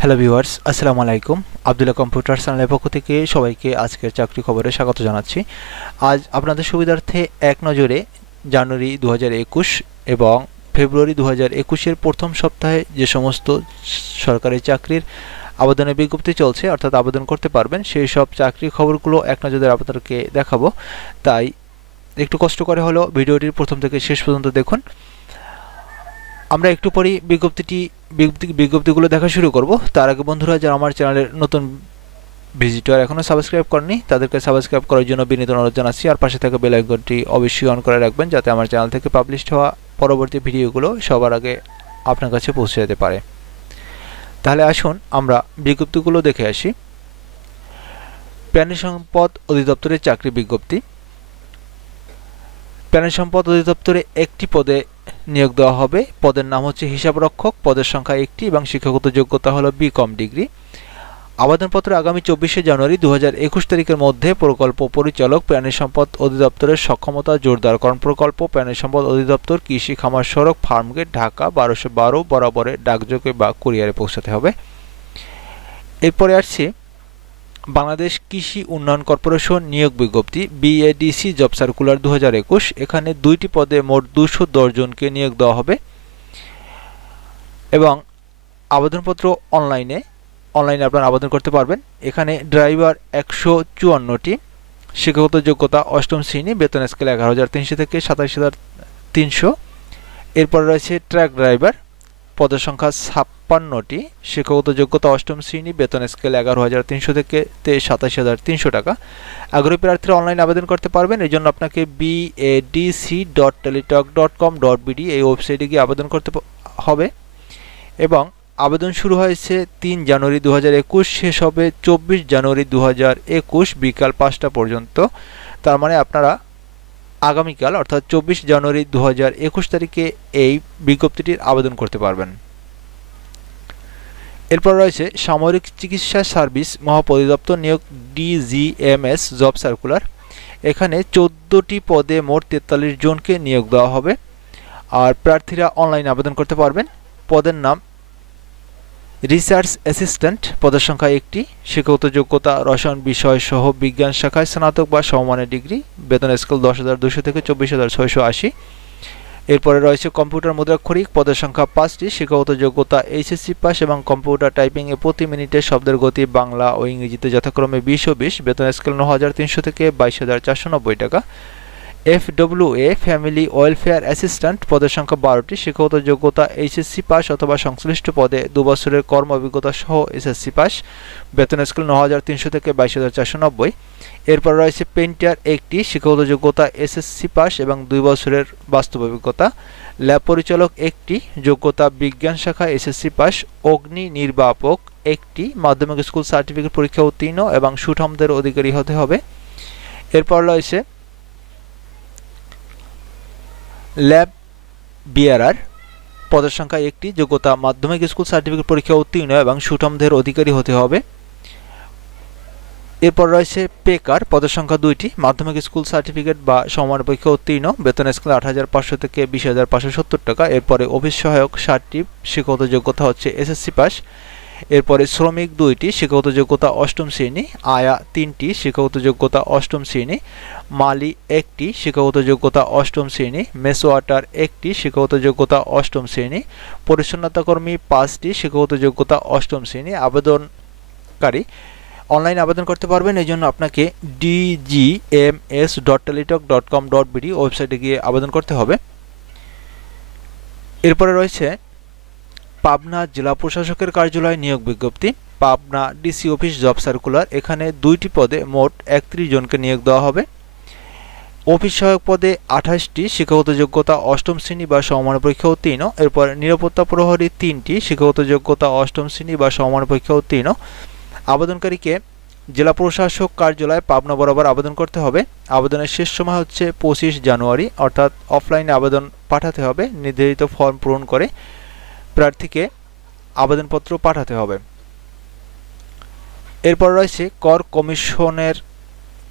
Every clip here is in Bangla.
হ্যালো ভিউয়ার্স, আসসালামু আলাইকুম। আব্দুল্লাহ কম্পিউটার চ্যানেলের পক্ষ থেকে সবাইকে আজকের চাকরি খবরে স্বাগত জানাচ্ছি। আজ আপনাদের সুবিধার্থে এক নজরে জানুয়ারি 2021 এবং ফেব্রুয়ারি 2021-এর প্রথম সপ্তাহে যে সমস্ত সরকারি চাকরির আবেদনের বিজ্ঞপ্তি চলছে, অর্থাৎ আবেদন করতে পারবেন, সেই সব চাকরির খবরগুলো এক নজরে আপনাদেরকে দেখাবো। তাই একটু কষ্ট করে হলেও ভিডিওটির প্রথম থেকে শেষ পর্যন্ত দেখুন। আমরা একটু পরেই বিজ্ঞপ্তিগুলো দেখা শুরু করব। তার আগে বন্ধুরা, যারা আমার চ্যানেলের নতুন ভিজিটর এখনও সাবস্ক্রাইব করেনি, তাদেরকে সাবস্ক্রাইব করার জন্য বিনীত অনুরোধ জানাচ্ছি। আর পাশে থাকা বেল আইকনটি অবশ্যই অন করে রাখবেন, যাতে আমার চ্যানেল থেকে পাবলিশ হওয়া পরবর্তী ভিডিওগুলো সবার আগে আপনার কাছে পৌঁছে যেতে পারে। তাহলে আসুন আমরা বিজ্ঞপ্তিগুলো দেখে আসি। প্রাণী সম্পদ অধিদপ্তরের চাকরি বিজ্ঞপ্তি। প্রাণী সম্পদ অধিদপ্তরে একটি পদে নিয়োগ দেওয়া হবে। পদের নাম হচ্ছে হিসাবরক্ষক। পদের সংখ্যা 1টি এবং শিক্ষাগত যোগ্যতা হলো বিকম ডিগ্রি। আবেদনপত্র আগামী 24শে জানুয়ারি 2021 তারিখের মধ্যে প্রকল্প পরিচালক, প্রাণী সম্পদ অধিদপ্তরের সক্ষমতা জোরদারকরণ প্রকল্প, প্রাণী সম্পদ অধিদপ্তর, কৃষি খামার সড়ক, ফার্মগেট, ঢাকা 1212 বরাবরে ডাকযোগে বা কুরিয়ারে পৌঁছাতে হবে। এরপরে আসছে বাংলাদেশ কৃষি উন্নয়ন কর্পোরেশন নিয়োগ বিজ্ঞপ্তি, বিএডিসি জব সার্কুলার 2021। এখানে 2টি পদে মোট 210 জনকে নিয়োগ দেওয়া হবে এবং আবেদনপত্র অনলাইনে আপনারা আবেদন করতে পারবেন। এখানে ড্রাইভার 154টি, শিক্ষাগত যোগ্যতা অষ্টম শ্রেণী, বেতন স্কেল 11,300 থেকে 27,300। এরপরে রয়েছে ট্রাক ড্রাইভার, পদের সংখ্যা 56টি, শিক্ষাগত যোগ্যতা অষ্টম শ্রেণী, বেতন স্কেল 11,300 থেকে 27,300 টাকা। আগ্রহী প্রার্থীরা অনলাইন আবেদন করতে পারবেন। এই জন্য আপনাকে badc.teletalk.com.bd এই ওয়েবসাইটে গিয়ে আবেদন করতে হবে এবং আবেদন শুরু হয়েছে 3 জানুয়ারি 2021, শেষ হবে 24 জানুয়ারি 2021 বিকাল 5টা পর্যন্ত। তার মানে আপনারা আগামীকাল অর্থাৎ 24 জানুয়ারি 2021 তারিখে এই বিজ্ঞপ্তিটির আবেদন করতে পারবেন। এরপর রয়েছে সামরিক চিকিৎসা সার্ভিস মহাপরিদপ্তর নিয়োগ, ডিজিএমএস জব সার্কুলার। এখানে 14টি পদে মোট 43 জনকে নিয়োগ দেওয়া হবে আর প্রার্থীরা অনলাইন আবেদন করতে পারবেন। পদের নাম রিসার্চ অ্যাসিস্ট্যান্ট, পদের সংখ্যা 1টি, শিক্ষাগত যোগ্যতা রসায়ন বিষয় সহ বিজ্ঞান শাখায় স্নাতক বা সমমানের ডিগ্রি, বেতন স্কেল 10,200 থেকে 24,680। এরপরে রয়েছে কম্পিউটার মুদ্রাক্ষরিক, পদের সংখ্যা 5টি, শিক্ষাগত যোগ্যতা এইচএসসি পাস এবং কম্পিউটার টাইপিংয়ে প্রতি মিনিটে শব্দের গতি বাংলা ও ইংরেজিতে যথাক্রমে 20 ও 20, বেতন স্কেল 9,300 থেকে 22,490 টাকা। এফডব্লিউএ ফ্যামিলি ওয়েলফেয়ার অ্যাসিস্ট্যান্ট, পদের সংখ্যা 12টি, শিক্ষাগত যোগ্যতা এইচএসসি পাস অথবা সংশ্লিষ্ট পদে 2 বছরের কর্ম অভিজ্ঞতা সহ এসএসসি পাস, বেতন স্কেল 9,300 থেকে 22,490। এরপর রয়েছে পেইন্টার 1টি, শিক্ষাগত যোগ্যতা এসএসসি পাস এবং 2 বছরের বাস্তব অভিজ্ঞতা। ল্যাব পরিচালক 1টি, যোগ্যতা বিজ্ঞান শাখা এসএসসি পাস। অগ্নি নির্বাপক 1টি, মাধ্যমিক স্কুল সার্টিফিকেট পরীক্ষা উত্তীর্ণ এবং সুঠামদের অধিকারী হতে হবে। এরপর রয়েছে ল্যাব বিয়ারার, পদের সংখ্যা 1টি, যোগ্যতা মাধ্যমিক স্কুল সার্টিফিকেট পরীক্ষা উত্তীর্ণ এবং সুঠামদের অধিকারী হতে হবে। এরপর রয়েছে পেকার, পদের সংখ্যা 2টি, মাধ্যমিক স্কুল সার্টিফিকেট বা সমমানের পরীক্ষা উত্তীর্ণ, বেতন স্কেল 8,500 থেকে 20,570 টাকা। এরপরে অফিস সহায়ক 60টি, শিক্ষাগত যোগ্যতা হচ্ছে এসএসসি পাস। এরপরে শ্রমিক 2টি, শিক্ষাগত যোগ্যতা অষ্টম শ্রেণী। আয়া 3টি, শিক্ষাগত যোগ্যতা অষ্টম শ্রেণী। মালি 1টি, শিক্ষাগত যোগ্যতা অষ্টম শ্রেণী। মেসোয়াটার 1টি, শিক্ষাগত যোগ্যতা অষ্টম শ্রেণী। পরিচ্ছন্নতা কর্মী 5টি, শিক্ষাগত যোগ্যতা অষ্টম শ্রেণী। আবেদনকারী অনলাইন আবেদন করতে পারবেন। এই জন্য আপনাকে dgms.teletalk.com.bd ওয়েবসাইটে গিয়ে আবেদন করতে হবে। এরপরে রয়েছে পাবনা জেলা প্রশাসকের কার্যালয় নিয়োগ বিজ্ঞপ্তি, Pabna DC office job circular. এখানে 2টি পদে মোট 31 জনকে নিয়োগ দেওয়া হবে। অফিস সহায়ক পদে 28টি, শিক্ষাগত যোগ্যতা অষ্টম শ্রেণী বা সমমানের পরীক্ষা উত্তীর্ণ। এরপর নিরাপত্তা প্রহরী 3টি, শিক্ষাগত যোগ্যতা অষ্টম শ্রেণী বা সমমানের পরীক্ষা উত্তীর্ণ। আবেদনকারীকে জেলা প্রশাসক কার্যালয় পাবনা বরাবর আবেদন করতে হবে। আবেদনের শেষ সময় হচ্ছে 25 জানুয়ারি, অর্থাৎ অফলাইনে আবেদন পাঠাতে হবে। নির্ধারিত ফর্ম পূরণ করে প্রার্থীকে আবেদনপত্র পাঠাতে হবে। এরপর রয়েছে কর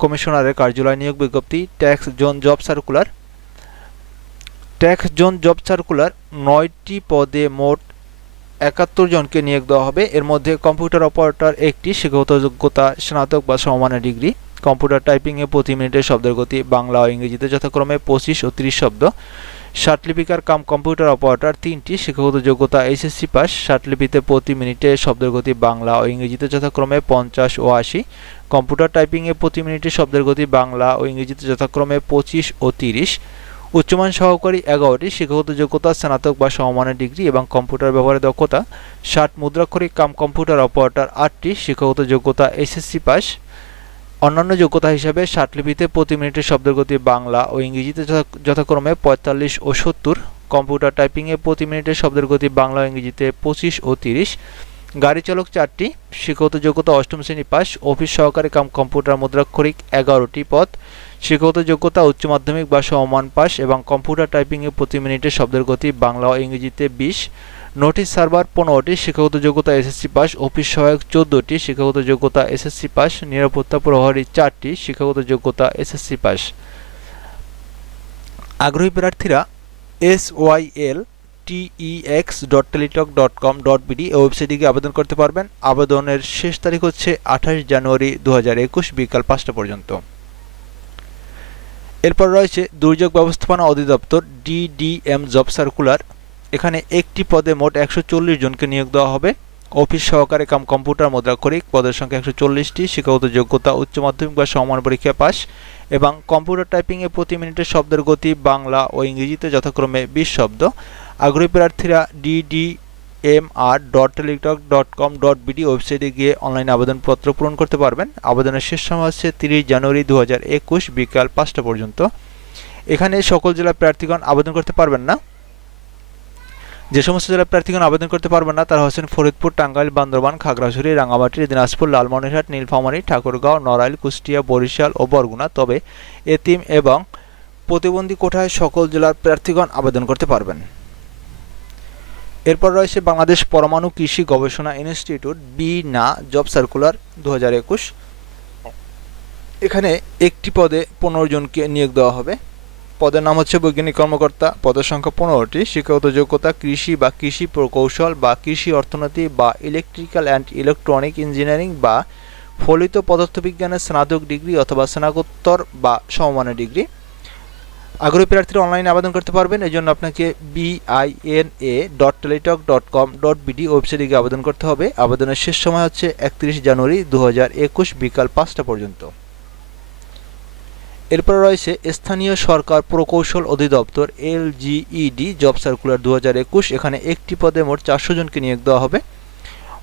কমিশনারের কার্যালয় নিয়োগ বিজ্ঞপ্তি, tax zone job circular. Tax zone job circular 9টি পদে মোট 71 জনকে নিয়োগ দেওয়া হবে। এর মধ্যে কম্পিউটার অপারেটর একটি, শিক্ষাগত যোগ্যতা স্নাতক বা সমমানের ডিগ্রি। কম্পিউটার টাইপিংয়ে প্রতি মিনিটে শব্দের গতি বাংলা ও ইংরেজিতে যথাক্রমে 25 ও 30 শব্দ। ষাটলিপিকার কাম কম্পিউটার অপারেটর 3টি, শিক্ষাগত যোগ্যতা এইচএসসি পাস। ষাটলিপিতে প্রতি মিনিটে শব্দের গতি বাংলা ও ইংরেজিতে যথাক্রমে 50 ও 80। কম্পিউটার টাইপিংয়ে প্রতি মিনিটে শব্দের গতি বাংলা ও ইংরেজিতে যথাক্রমে 25 ও 30। উচ্চমান সহকারী 11টি, শিক্ষাগত যোগ্যতা স্নাতক বা সমমানের ডিগ্রি এবং কম্পিউটার ব্যবহারে দক্ষতা। 60 মুদ্রাক্ষরিক কাম কম্পিউটার অপারেটর 8টি, শিক্ষাগত যোগ্যতা এইচএসসি পাস। অন্যান্য যোগ্যতা হিসাবে ষাটলিপিতে প্রতি মিনিটে শব্দের গতি বাংলা ও ইংরেজিতে যথাক্রমে 45 ও 70। কম্পিউটার টাইপিংয়ে প্রতি মিনিটে শব্দের গতি বাংলা ও ইংরেজিতে 25 ও 30। গাড়ি চালক 4টি, শিক্ষাগত যোগ্যতা অষ্টম শ্রেণী পাস। অফিস সহকারী কাম কম্পিউটার মুদ্রাক্ষরিক 11টি পদ, শিক্ষাগত যোগ্যতা উচ্চ মাধ্যমিক বা সমমান পাস এবং কম্পিউটার টাইপিংয়ে প্রতি মিনিটে শব্দের গতি বাংলা ও ইংরেজিতে 20। নোটিশ সার্ভার 15টি, শিক্ষাগত যোগ্যতা এসএসসি পাস। অফিস সহায়ক 14টি, শিক্ষাগত যোগ্যতা এসএসসি পাস। নিরাপত্তা প্রহরী 4টি, শিক্ষাগত যোগ্যতা এসএসসি পাস। আগ্রহী প্রার্থীরা syl.tex.teletalk.com.bd এই ওয়েবসাইটে গিয়ে আবেদন করতে পারবেন। আবেদনের শেষ তারিখ হচ্ছে 28 জানুয়ারি 2021 বিকাল 5টা পর্যন্ত। এরপর রয়েছে দুর্যোগ ব্যবস্থাপনা অধিদপ্তর DDM জব সার্কুলার। এখানে একটি পদে মোট 140 জনকে নিয়োগ দেওয়া হবে। অফিস সহকারী কাম কম্পিউটার মুদ্রাক্ষরিক, পদের সংখ্যা 140টি, শিক্ষাগত যোগ্যতা উচ্চ মাধ্যমিক বা সমমান পরীক্ষা পাস এবং কম্পিউটার টাইপিংয়ে প্রতি মিনিটে শব্দের গতি বাংলা ও ইংরেজিতে যথাক্রমে 20 শব্দ। আগ্রহী প্রার্থীরা ddmr.teletalk.com.bd ওয়েবসাইটে গিয়ে অনলাইনে আবেদনপত্র পূরণ করতে পারবেন। আবেদনের শেষ সময় হচ্ছে 30 জানুয়ারি 2021 বিকাল 5টা পর্যন্ত। এখানে সকল জেলার প্রার্থীগণ আবেদন করতে পারবেন না। যে সমস্ত জেলার প্রার্থীগণ আবেদন করতে পারবেন না তারা হচ্ছেন ফরিদপুর, টাঙ্গাইল, বান্দরবান, খাগড়াছড়ি, রাঙ্গামাটি, দিনাজপুর, লালমনিরহাট, নীলফামারী, ঠাকুরগাঁও, নড়াইল, কুষ্টিয়া, বরিশাল ও বরগুনা। তবে এতিম এবং প্রতিবন্ধী কোটায় সকল জেলার প্রার্থীগণ আবেদন করতে পারবেন। এরপর রয়েছে বাংলাদেশ পরমাণু কৃষি গবেষণা ইনস্টিটিউট বিনা জব সার্কুলার 2021। এখানে একটি পদে 15 জনকে নিয়োগ দেওয়া হবে। পদের নাম হচ্ছে বৈজ্ঞানিক কর্মকর্তা। পদের সংখ্যা 15টি। শিক্ষাগত যোগ্যতা কৃষি বা কৃষি প্রকৌশল বা কৃষি অর্থনীতি বা ইলেকট্রিক্যাল অ্যান্ড ইলেকট্রনিক ইঞ্জিনিয়ারিং বা ফলিত পদার্থবিজ্ঞানের স্নাতক ডিগ্রি অথবা স্নাতকোত্তর বা সমমানের ডিগ্রি। আগ্রহী প্রার্থীরা অনলাইনে আবেদন করতে পারবেন। এই জন্য আপনাকে bina.teletalk.com.bd ওয়েবসাইটে গিয়ে আবেদন করতে হবে। আবেদনের শেষ সময় হচ্ছে 31 জানুয়ারি 2021 বিকাল 5টা পর্যন্ত। এরপর রয়েছে স্থানীয় সরকার প্রকৌশল অধিদপ্তর LGED জব সার্কুলার 2021। এখানে একটি পদে মোট 400 জনকে নিয়োগ দেওয়া হবে।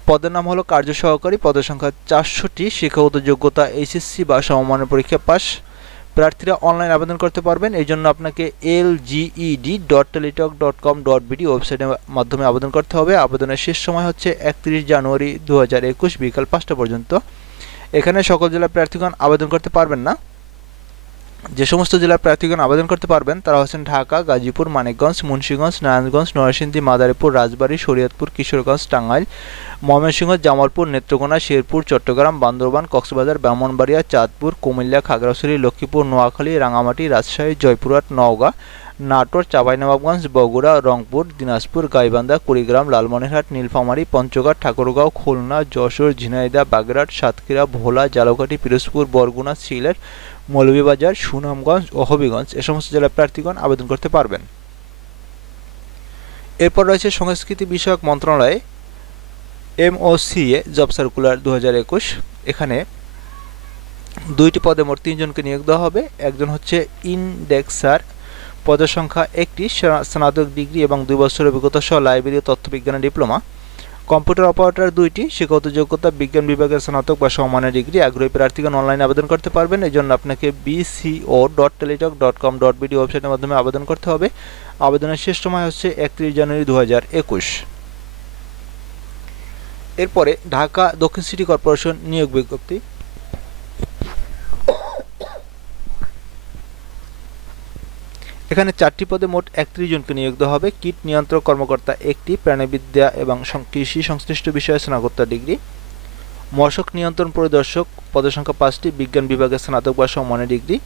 পদের নাম হলো কার্য সহকারী। পদের সংখ্যা 400টি। শিক্ষাগত যোগ্যতা এইচএসসি বা সমমানের পরীক্ষা পাস। প্রার্থীরা অনলাইন আবেদন করতে পারবেন। এই জন্য আপনাকে lged.teletalk.com.bd ওয়েবসাইটের মাধ্যমে আবেদন করতে হবে। আবেদনের শেষ সময় হচ্ছে 31 জানুয়ারি 2021 বিকাল 5টা পর্যন্ত। এখানে সকল জেলার প্রার্থীগণ আবেদন করতে পারবেন না। যে সমস্ত জেলার প্রার্থীগণ আবেদন করতে পারবেন তারা হচ্ছেন ঢাকা, গাজীপুর, মানিকগঞ্জ, মুন্সিগঞ্জ, নারায়ণগঞ্জ, নরসিংদী, মাদারীপুর, রাজবাড়ী, শরীয়তপুর, কিশোরগঞ্জ, টাঙ্গাইল, ময়মনসিংহ, জামালপুর, নেত্রকোনা, শেরপুর, চট্টগ্রাম, বান্দরবান, কক্সবাজার, ব্রাহ্মণবাড়িয়া, চাঁদপুর, কুমিল্লা, খাগড়াছড়ি, লক্ষ্মীপুর, নোয়াখালী, রাঙামাটি, রাজশাহী, জয়পুরহাট, নওগাঁ, নাটোর, চাঁপাইনবাবগঞ্জ, বগুড়া, রংপুর, দিনাজপুর, গাইবান্ধা, কুড়িগ্রাম, লালমনিরহাট, নীলফামারী, পঞ্চগড়, ঠাকুরগাঁও, খুলনা, যশোর, ঝিনাইদহ, বাগেরহাট, সাতক্ষীরা, ভোলা, ঝালকাঠি, পিরোজপুর, বরগুনা, সিলেট, মৌলভীবাজার, সুনামগঞ্জ ও হবিগঞ্জ এ সমস্ত জেলার প্রার্থীগণ আবেদন করতে পারবেন। এরপর রয়েছে সংস্কৃতি বিষয়ক মন্ত্রণালয়ে MOCA জব সার্কুলার 2021। এখানে দুইটি পদে মোট 3 জনকে নিয়োগ দেওয়া হবে। একজন হচ্ছে ইন্ডেক্সার। পদের সংখ্যা 1টি। স্নাতক ডিগ্রি এবং 2 বছরের অভিজ্ঞতা সহ লাইব্রেরি ও তথ্যবিজ্ঞানের ডিপ্লোমা। কম্পিউটার অপারেটর 2টি। শিক্ষাগত যোগ্যতা বিজ্ঞান বিভাগের স্নাতক বা সমমানের ডিগ্রি। আগ্রহী প্রার্থীগণ অনলাইনে আবেদন করতে পারবেন। এই জন্য আপনাকে bco.teletalk.com.bd ওয়েবসাইটের মাধ্যমে আবেদন করতে হবে। আবেদনের শেষ সময় হচ্ছে 31 জানুয়ারি 2021। এরপরে ঢাকা দক্ষিণ সিটি কর্পোরেশন নিয়োগ বিজ্ঞপ্তি। এখানে 4টি পদে মোট 31 জনকে নিয়োগ দেওয়া হবে। কীট নিয়ন্ত্রক কর্মকর্তা 1টি। প্রাণীবিদ্যা এবং কৃষি সংশ্লিষ্ট বিষয়ে স্নাতকোত্তর ডিগ্রি। মশক নিয়ন্ত্রণ পরিদর্শক পদের সংখ্যা 5টি। বিজ্ঞান বিভাগের স্নাতক বা সমমানের ডিগ্রি।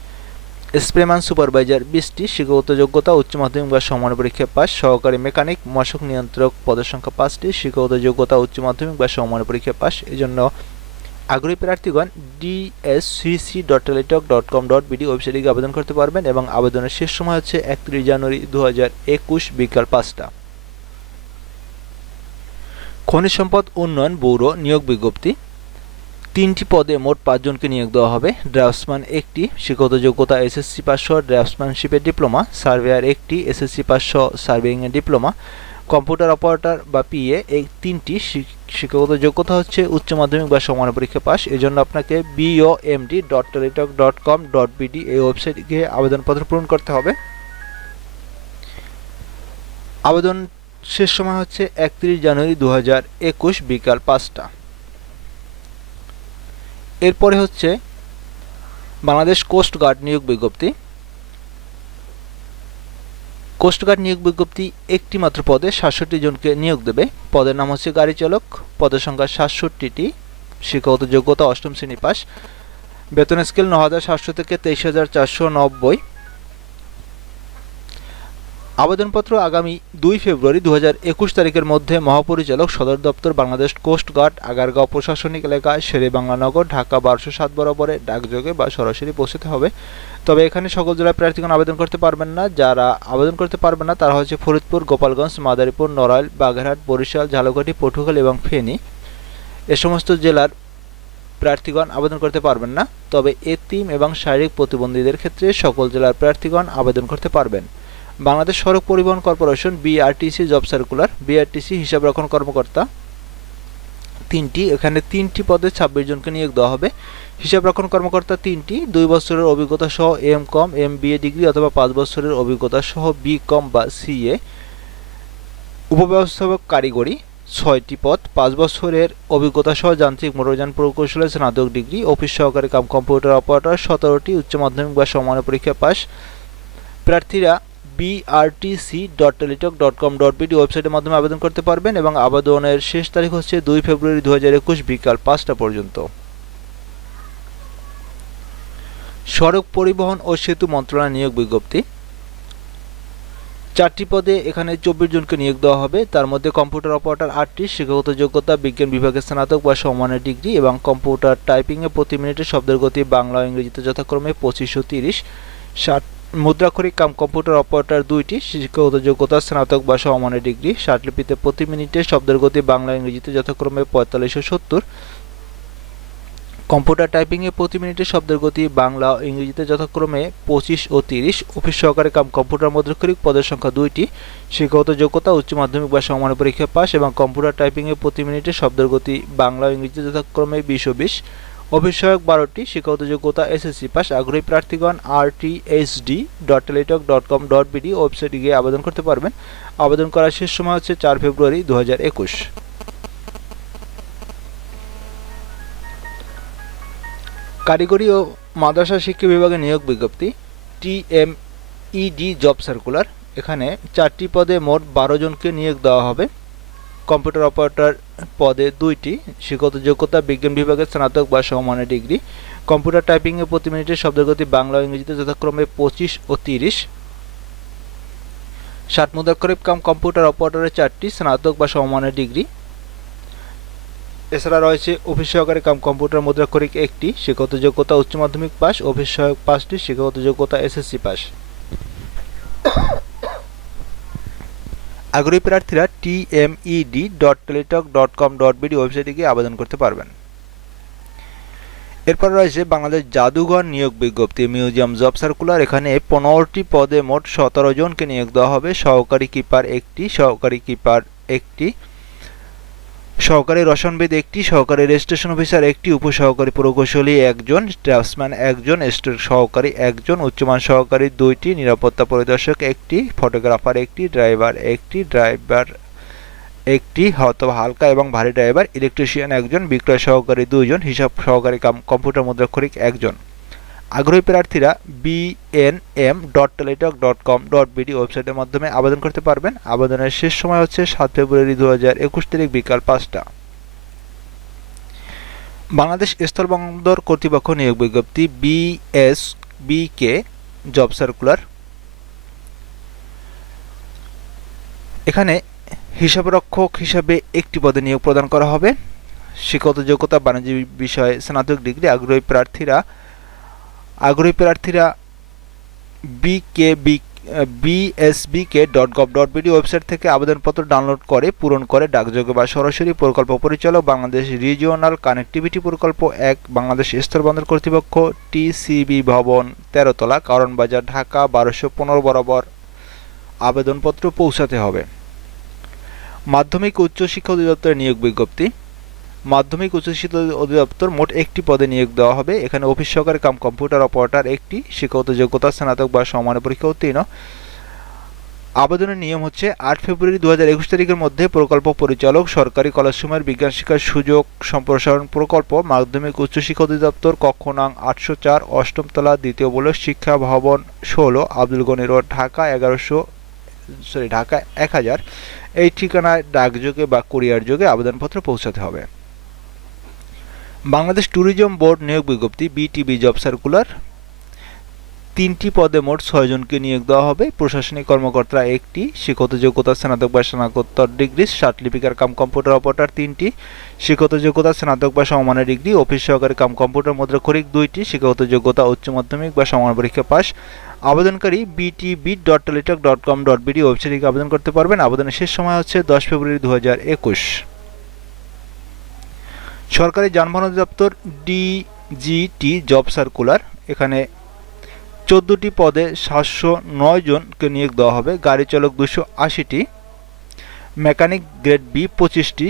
স্প্রেম্যান সুপারভাইজার 20টি, শিক্ষাগত যোগ্যতা উচ্চ মাধ্যমিক বা সমমানের পরীক্ষায় পাস। সহকারী মেকানিক মশক নিয়ন্ত্রক পদের সংখ্যা 5টি, শিক্ষাগত যোগ্যতা উচ্চ মাধ্যমিক বা সমমানের পরীক্ষায় পাস। এজন্য আগ্রহী প্রার্থীগণ dscc.teletalk.com.bd ওয়েবসাইটে গিয়ে আবেদন করতে পারবেন এবং আবেদনের শেষ সময় হচ্ছে 31 জানুয়ারি 2021 বিকাল 5টা। খনিজ সম্পদ উন্নয়ন ব্যুরো নিয়োগ বিজ্ঞপ্তি। 3টি পদে মোট 5 জনকে নিয়োগ দেওয়া হবে। ড্রাফটসম্যান 1টি, শিক্ষাগত যোগ্যতা এসএসসি পাস সহ ড্রাফটসম্যানশিপের ডিপ্লোমা। সার্ভেয়ার 1টি, এসএসসি পাস সহ সার্ভেইংয়ের ডিপ্লোমা। কম্পিউটার অপারেটর বা পিএ এই 3টি, শিক্ষাগত যোগ্যতা হচ্ছে উচ্চ মাধ্যমিক বা সমমানের পরীক্ষা পাস। এজন্য আপনাকে bomd.teletalk.com.bd এই ওয়েবসাইটে গিয়ে আবেদনপত্র পূরণ করতে হবে। আবেদন শেষ সময় হচ্ছে 31 জানুয়ারি 2021 বিকাল 5টা। এরপরে হচ্ছে বাংলাদেশ কোস্ট গার্ড নিয়োগ বিজ্ঞপ্তি। কোস্ট গার্ড নিয়োগ বিজ্ঞপ্তি একটি মাত্র পদে 67 জনকে নিয়োগ দেবে। পদের নাম হচ্ছে গাড়ি চালক। পদের সংখ্যা 67টি। শিক্ষাগত যোগ্যতা 8ম শ্রেণী পাস। বেতন স্কেল 9,700 থেকে 23,490। আবেদনপত্র আগামী 2 ফেব্রুয়ারি 2021 তারিখের মধ্যে মহাপরিচালক সদর দপ্তর বাংলাদেশ কোস্ট গার্ড, আগারগাঁও প্রশাসনিক এলাকা, শেরে-বাংলানগর, ঢাকা 1207 বরাবরে ডাকযোগে বা সরাসরি পৌঁছতে হবে। তবে এখানে সকল জেলার প্রার্থীগণ আবেদন করতে পারবেন না। যারা আবেদন করতে পারবেন না তারা হচ্ছে ফরিদপুর, গোপালগঞ্জ, মাদারীপুর, নড়াইল, বাগেরহাট, বরিশাল, ঝালকাঠি, পটুয়াখালী এবং ফেনী এ সমস্ত জেলার প্রার্থীগণ আবেদন করতে পারবেন না। তবে এতিম এবং শারীরিক প্রতিবন্ধীদের ক্ষেত্রে সকল জেলার প্রার্থীগণ আবেদন করতে পারবেন। বাংলাদেশ সড়ক পরিবহন corporation BRTC job circular. BRTC হিসাবরক্ষণ কর্মকর্তা 3টি, এখানে 3টি পদে 26 জনকে নিয়োগ দেওয়া হবে। হিসাবরক্ষণ কর্মকর্তা 3টি, 2 বছরের অভিজ্ঞতা সহ এম.কম, এমবিএ ডিগ্রি অথবা 5 বছরের অভিজ্ঞতা সহ বিকম বা সিএ। উপব্যবস্থাপক কারিগরি 6টি পদ, 5 বছরের অভিজ্ঞতা সহ যান্ত্রিক মোটরযান প্রকৌশলের স্নাতক ডিগ্রি। অফিস সহকারী কাম কম্পিউটার অপারেটর 17টি, উচ্চ মাধ্যমিক বা সমমানের পরীক্ষা পাস। প্রার্থীরা brtc.teletalk.com.bd ওয়েবসাইটের মাধ্যমে আবেদন করতে পারবেন এবং আবেদনের শেষ তারিখ হচ্ছে 2 ফেব্রুয়ারি 2021 বিকাল 5টা পর্যন্ত। সড়ক পরিবহন ও সেতু মন্ত্রণালয় নিয়োগ বিজ্ঞপ্তি। 4টি পদে এখানে 24 জনকে নিয়োগ দেওয়া হবে। তার মধ্যে কম্পিউটার অপারেটর 8টি, শিক্ষাগত যোগ্যতা বিজ্ঞান বিভাগে স্নাতক বা সমমানের ডিগ্রি এবং কম্পিউটার টাইপিংয়ে প্রতি মিনিটে শব্দের গতি বাংলা ও ইংরেজিতে যথাক্রমে 25 ও 30। মুদ্রাক্ষরিক কাম কম্পিউটার অপারেটর 2টি, শিক্ষাগত যোগ্যতা স্নাতক বা সমমানের ডিগ্রি। ষাটলিপিতে প্রতি মিনিটে শব্দের গতি বাংলা ও ইংরেজিতে যথাক্রমে 45 ও 70। কম্পিউটার টাইপিংয়ে প্রতি মিনিটে শব্দের গতি বাংলা ও ইংরেজিতে যথাক্রমে 25 ও 30। অফিস সহকারী কাম কম্পিউটার মুদ্রাক্ষরিক পদের সংখ্যা 2টি, শিক্ষাগত যোগ্যতা উচ্চ মাধ্যমিক বা সমমানের পরীক্ষা পাস এবং কম্পিউটার টাইপিংয়ে প্রতি মিনিটে শব্দের গতি বাংলা ও ইংরেজিতে যথাক্রমে 20 ও 20। অফিস সহায়ক 12টি, শিক্ষাগত যোগ্যতা এসএসসি পাস। আগ্রহী প্রার্থীগণ rtsd.teletalk.com.bd ওয়েবসাইটে গিয়ে আবেদন করতে পারবেন। আবেদন করার শেষ সময় হচ্ছে 4 ফেব্রুয়ারি 2021। কারিগরি ও মাদ্রাসা শিক্ষা বিভাগে নিয়োগ বিজ্ঞপ্তি। টিএমইডি জব সার্কুলার। এখানে 4টি পদে মোট 12 জনকে নিয়োগ দেওয়া হবে। কম্পিউটার অপারেটর পদে 2টি, শিক্ষাগত যোগ্যতা বিজ্ঞান বিভাগের স্নাতক বা সমমানের ডিগ্রি। কম্পিউটার টাইপিংয়ে প্রতি মিনিটে শব্দের গতি বাংলা ও ইংরেজিতে যথাক্রমে 25 ও 30। মুদ্রাক্ষরিক কাম কম্পিউটার অপারেটরের 4টি, স্নাতক বা সমমানের ডিগ্রি। এছাড়া রয়েছে অফিস সহকারী কাম কম্পিউটার মুদ্রাক্ষরিক 1টি, শিক্ষাগত যোগ্যতা উচ্চ মাধ্যমিক পাস। অফিস সহায়ক 5টি, শিক্ষাগত যোগ্যতা এসএসসি পাস। আগ্রহী প্রার্থীরা tmed.teletalk.com.bd ওয়েবসাইটে গিয়ে আবেদন করতে পারবেন। এরপর রয়েছে বাংলাদেশ জাদুঘর নিয়োগ বিজ্ঞপ্তি মিউজিয়াম জব সার্কুলার। এখানে 15টি পদে মোট 17 জনকে নিয়োগ দেওয়া হবে। সহকারী কিপার 1টি, সহকারী কিপার 1টি, সহকারী রসনবিদ 1টি, সহকারী রেজিস্ট্রেশন অফিসার 1টি, উপসহকারী প্রকৌশলী 1 জন, ড্রাফটসম্যান 1 জন, স্টোর সহকারী 1 জন, উচ্চমান সহকারী 2টি, নিরাপত্তা পরিদর্শক 1টি, ফটোগ্রাফার 1টি, ড্রাইভার 1টি অথবা হালকা এবং ভারী ড্রাইভার, ইলেকট্রিশিয়ান 1 জন, বিক্রয় সহকারী 2 জন, হিসাব সহকারী কম্পিউটার মুদ্রাক্ষরিক 1 জন। আগ্রহী প্রার্থীরা bnm.teletalk.com.bd ওয়েবসাইটের মাধ্যমে আবেদন করতে পারবেন। আবেদনের শেষ সময় হচ্ছে 7 ফেব্রুয়ারি 2021 তারিখ বিকাল 5টা। বাংলাদেশ স্থলবন্দর কর্তৃপক্ষ নিয়োগ বিজ্ঞপ্তি। বিএসবিকে জব সার্কুলার। এখানে হিসাবরক্ষক হিসাবে একটি পদে নিয়োগ প্রদান করা হবে। শিক্ষাগত যোগ্যতা বাণিজ্য বিষয়ে স্নাতক ডিগ্রি। আগ্রহী প্রার্থীরা bsbk.gov.bd ওয়েবসাইট থেকে আবেদনপত্র ডাউনলোড করে পূরণ করে ডাকযোগে বা সরাসরি প্রকল্প পরিচালক, বাংলাদেশ রিজিওনাল কানেক্টিভিটি প্রকল্প 1, বাংলাদেশ স্থলবন্দর কর্তৃপক্ষ, টিসিবি ভবন 13 তলা, কারণ বাজার, ঢাকা 1215 বরাবর আবেদনপত্র পৌঁছাতে হবে। মাধ্যমিক উচ্চ শিক্ষা অধিদপ্তরের নিয়োগ বিজ্ঞপ্তি। মাধ্যমিক উচ্চ শিক্ষা অধিদপ্তর মোট একটি পদে নিয়োগ দেওয়া হবে। এখানে অফিস সহকারী কাম কম্পিউটার অপারেটর একটি, শিক্ষাগত যোগ্যতা স্নাতক বা সমমানের পরীক্ষা উত্তীর্ণ। আবেদনের নিয়ম হচ্ছে 8 ফেব্রুয়ারি 2021 তারিখের মধ্যে প্রকল্প পরিচালক, সরকারি কলেজসমূহের বিজ্ঞান শিক্ষার সুযোগ সম্প্রসারণ প্রকল্প, মাধ্যমিক উচ্চ শিক্ষা অধিদপ্তর, কক্ষ নং 804, 8ম তলা, 2য় ব্লক, শিক্ষা ভবন 16, আব্দুল গনি রোড, ঢাকা 1000 এই ঠিকানায় ডাকযোগে বা কুরিয়ার যোগে আবেদনপত্র পৌঁছাতে হবে। বাংলাদেশ ট্যুরিজম বোর্ড নিয়োগ বিজ্ঞপ্তি, বিটিবি জব সার্কুলার। 3টি পদে মোট 6 জনকে নিয়োগ দেওয়া হবে। প্রশাসনিক কর্মকর্তা একটি, শিক্ষাগত যোগ্যতা স্নাতক বা স্নাতকোত্তর ডিগ্রি, সার্টিফিকার কাম কম্পিউটার অপারেটর 3টি, শিক্ষাগত যোগ্যতা স্নাতক বা সমমানের ডিগ্রি, অফিস সহকারী কাম কম্পিউটার মুদ্রাক্ষরিক 2টি, শিক্ষাগত যোগ্যতা উচ্চ মাধ্যমিক বা সমান পরীক্ষা পাস। আবেদনকারী btb.teletalk.com.bd ওয়েবসাইটে আবেদন করতে পারবেন। আবেদনের শেষ সময় হচ্ছে 10 ফেব্রুয়ারি 2021। সরকারি যানবাহন অধিদপ্তর ডিজিটি জব সার্কুলার। এখানে 14টি পদে 709 জনকে নিয়োগ দেওয়া হবে। গাড়ি চালক 280টি, মেকানিক গ্রেড বি 25টি,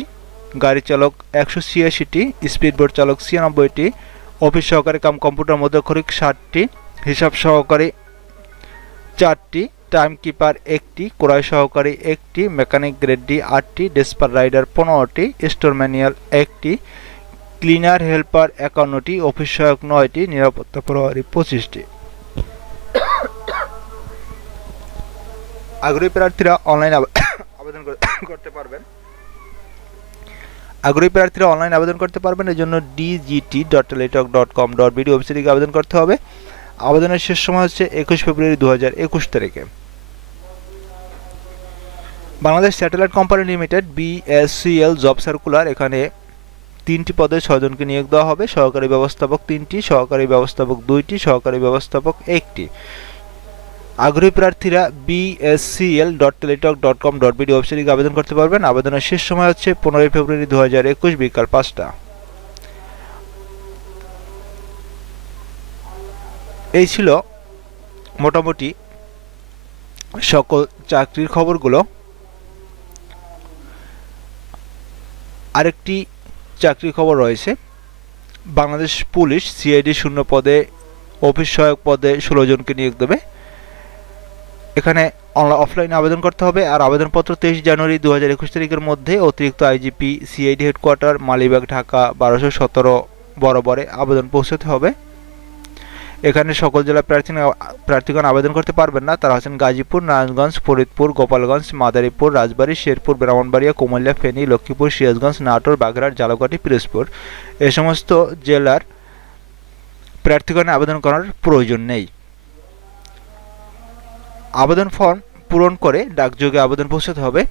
গাড়ি চালক 186টি, স্পিডবোট চালক 96টি, অফিস সহকারী কাম কম্পিউটার মুদ্রাক্ষরিক 60টি, হিসাব সহকারী 4টি, টাইম কিপার 1টি, ক্রয় সহকারী 1টি, মেকানিক গ্রেড ডি 8টি, ডেসপার রাইডার 15টি, স্টোর ম্যানুয়াল 1টি, ক্লিনার হেল্পার 51টি, অফিস সহায়ক 9টি, নিরাপত্তা প্রহরী 25টি। আগ্রহী প্রার্থীরা অনলাইনে আবেদন করতে পারবেন। এর জন্য dgt.teletalk.com.bd ওয়েবসাইটে আবেদন করতে হবে। আবেদনের শেষ সময় হচ্ছে 21 ফেব্রুয়ারি 2021 তারিখে। Bangladesh satellite company limited BSCL job circular. এখানে 3টি পদে 6 জনকে নিয়োগ দেওয়া হবে। সহকারী ব্যবস্থাপক 3টি, সহকারী ব্যবস্থাপক 2টি, সহকারী ব্যবস্থাপক 1টি। আগ্রহী প্রার্থীরা bscl.teletalk.com.bd ওয়েবসাইটে আবেদন করতে পারবেন। আবেদনের শেষ সময় হচ্ছে 15 ফেব্রুয়ারি 2021 বিকাল 5টা। এই ছিল মোটামুটি সকল চাকরির খবরগুলো। আরেকটি চাকরির খবর রয়েছে। বাংলাদেশ পুলিশ সিআইডি 0 পদে অফিস সহায়ক পদে 16 জনকে নিয়োগ দেবে। এখানে অফলাইনে আবেদন করতে হবে। আর আবেদনপত্র 23 জানুয়ারি 2021 তারিখের মধ্যে অতিরিক্ত IGP CID headquarter, Malibagh, Dhaka 1217 বরাবরে আবেদন পৌঁছাতে হবে। এখানে সকল জেলার প্রার্থীগণ আবেদন করতে পারবেন না। তারা হচ্ছেন গাজীপুর, নারায়ণগঞ্জ, ফরিদপুর, গোপালগঞ্জ, মাদারীপুর, রাজবাড়ী, শেরপুর, ব্রাহ্মণবাড়িয়া, কুমিল্লা, ফেনী, লক্ষ্মীপুর, সিরাজগঞ্জ, নাটোর, বাগেরহাট, ঝালকাঠি, পিরোজপুর। এই সমস্ত জেলার প্রার্থীগণে আবেদন করার প্রয়োজন নেই। আবেদন ফর্ম পূরণ করে ডাকযোগে আবেদন পৌঁছাতে হবে।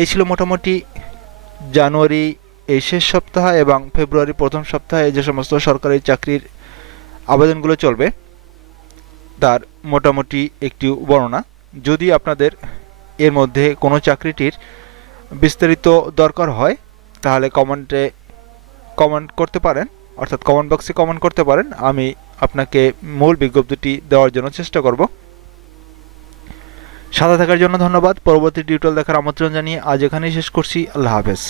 এই ছিল মোটামুটি জানুয়ারি এই শেষ সপ্তাহ এবং ফেব্রুয়ারি প্রথম সপ্তাহে যে সমস্ত সরকারি চাকরির আবেদনগুলো চলবে তার মোটামুটি একটি বর্ণনা। যদি আপনাদের এর মধ্যে কোনো চাকরিটির বিস্তারিত দরকার হয় তাহলে কমেন্ট করতে পারেন, অর্থাৎ কমেন্ট বক্সে কমেন্ট করতে পারেন। আমি আপনাকে মূল বিজ্ঞপ্তিটি দেওয়ার জন্য চেষ্টা করব। সাথে থাকার জন্য ধন্যবাদ। পরবর্তী টিউটোরিয়াল দেখার আমন্ত্রণ জানিয়ে আজ এখানেই শেষ করছি। আল্লাহ হাফেজ।